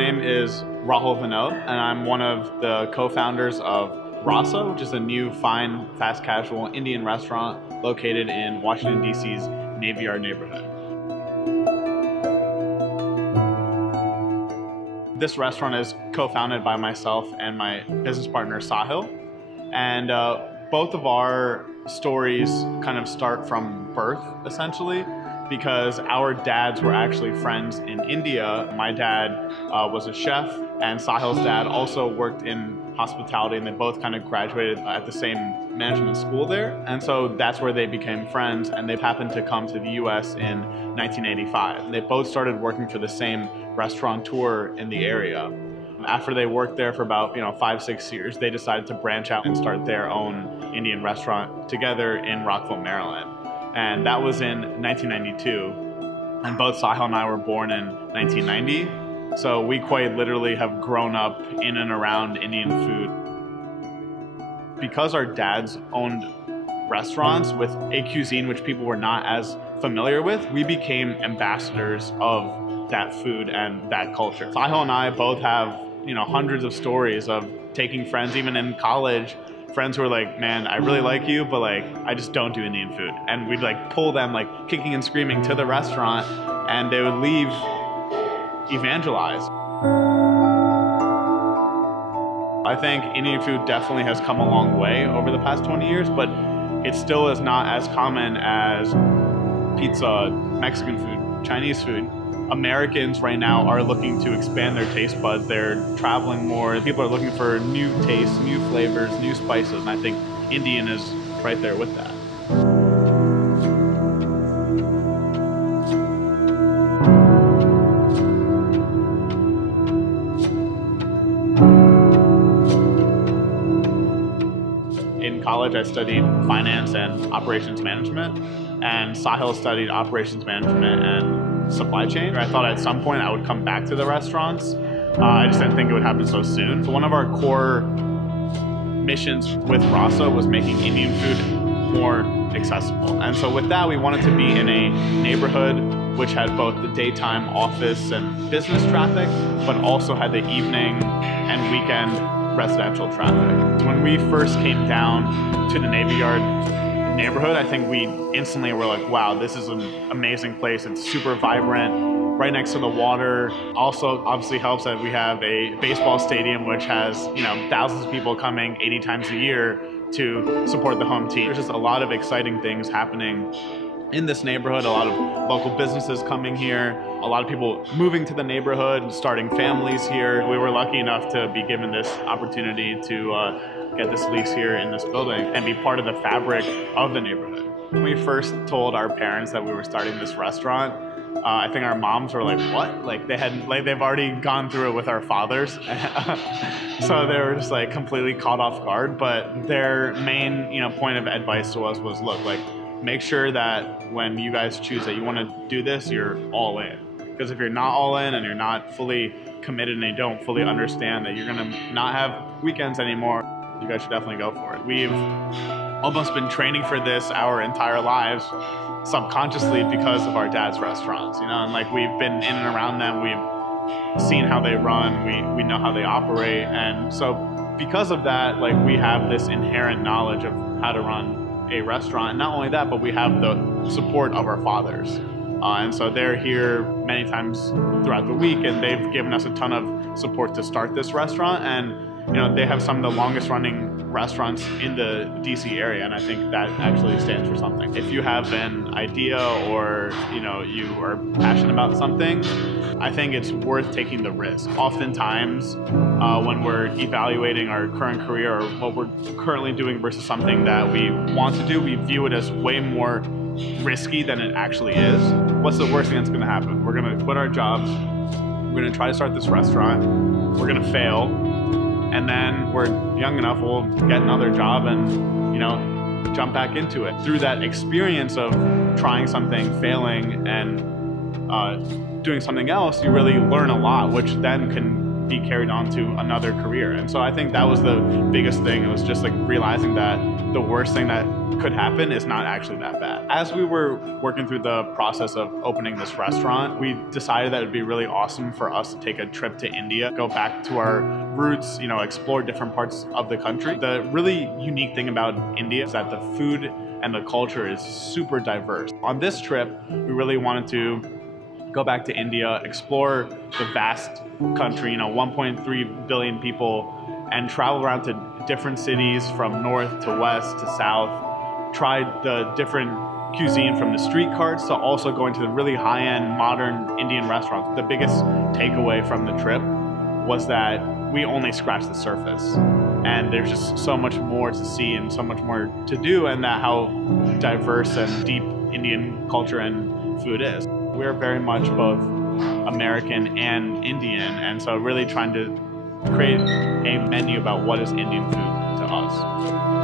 name is Rahul Vinod, and I'm one of the co-founders of Rasa, which is a new fine, fast casual Indian restaurant located in Washington, D.C.'s Navy Yard neighborhood. This restaurant is co-founded by myself and my business partner, Sahil. And both of our stories kind of start from birth, essentially, because our dads were actually friends in India. My dad was a chef, and Sahil's dad also worked in hospitality, and they both kind of graduated at the same management school there. And so that's where they became friends, and they happened to come to the US in 1985. And they both started working for the same restaurateur in the area. After they worked there for about 5-6 years, they decided to branch out and start their own Indian restaurant together in Rockville, Maryland. And that was in 1992. And both Sahil and I were born in 1990. So we quite literally have grown up in and around Indian food. Because our dads owned restaurants with a cuisine which people were not as familiar with, we became ambassadors of that food and that culture. Sahil and I both have hundreds of stories of taking friends, even in college, friends who were like, man, I really like you, but I just don't do Indian food. And we'd pull them kicking and screaming to the restaurant, and they would leave evangelized. I think Indian food definitely has come a long way over the past 20 years, but it still is not as common as pizza, Mexican food, Chinese food. Americans right now are looking to expand their taste buds. They're traveling more. People are looking for new tastes, new flavors, new spices, and I think Indian is right there with that. In college, I studied finance and operations management, and Sahil studied operations management and supply chain. I thought at some point I would come back to the restaurants. I just didn't think it would happen so soon. So one of our core missions with Rasa was making Indian food more accessible. And so with that, we wanted to be in a neighborhood which had both the daytime office and business traffic, but also had the evening and weekend residential traffic. When we first came down to the Navy Yard neighborhood, I think we instantly were like, wow, this is an amazing place. It's super vibrant, right next to the water. Also, obviously helps that we have a baseball stadium which has thousands of people coming 80 times a year to support the home team. There's just a lot of exciting things happening in this neighborhood, a lot of local businesses coming here, a lot of people moving to the neighborhood and starting families here. We were lucky enough to be given this opportunity to get this lease here in this building and be part of the fabric of the neighborhood. When we first told our parents that we were starting this restaurant, I think our moms were like, what? They've already gone through it with our fathers. So they were just completely caught off guard. But their main point of advice to us was, look, make sure that when you guys choose that you want to do this, you're all in. Because if you're not all in and you're not fully committed and you don't fully understand that you're going to not have weekends anymore, you guys should definitely go for it. We've almost been training for this our entire lives subconsciously because of our dad's restaurants, and we've been in and around them. We've seen how they run. We know how they operate. And so because of that, we have this inherent knowledge of how to run a restaurant. And not only that, but we have the support of our fathers. And so they're here many times throughout the week, and they've given us a ton of support to start this restaurant. And they have some of the longest running restaurants in the DC area, and I think that actually stands for something. If you have an idea or you are passionate about something, I think it's worth taking the risk. Oftentimes, when we're evaluating our current career or what we're currently doing versus something that we want to do, we view it as way more risky than it actually is. What's the worst thing that's going to happen? We're going to quit our jobs. We're going to try to start this restaurant. We're going to fail. And then we're young enough, we'll get another job and, jump back into it. Through that experience of trying something, failing, and doing something else, you really learn a lot, which then can be carried on to another career. And so I think that was the biggest thing. It was just realizing that the worst thing that could happen is not actually that bad. As we were working through the process of opening this restaurant, we decided that it'd be really awesome for us to take a trip to India, go back to our roots, explore different parts of the country. The really unique thing about India is that the food and the culture is super diverse. On this trip, we really wanted to go back to India, explore the vast country, 1.3 billion people, and travel around to different cities from north to west to south, try the different cuisine from the street carts to also going to the really high-end modern Indian restaurants. The biggest takeaway from the trip was that we only scratched the surface, and there's just so much more to see and so much more to do, and that how diverse and deep Indian culture and food is. We're very much both American and Indian, and so really trying to create a menu about what is Indian food to us.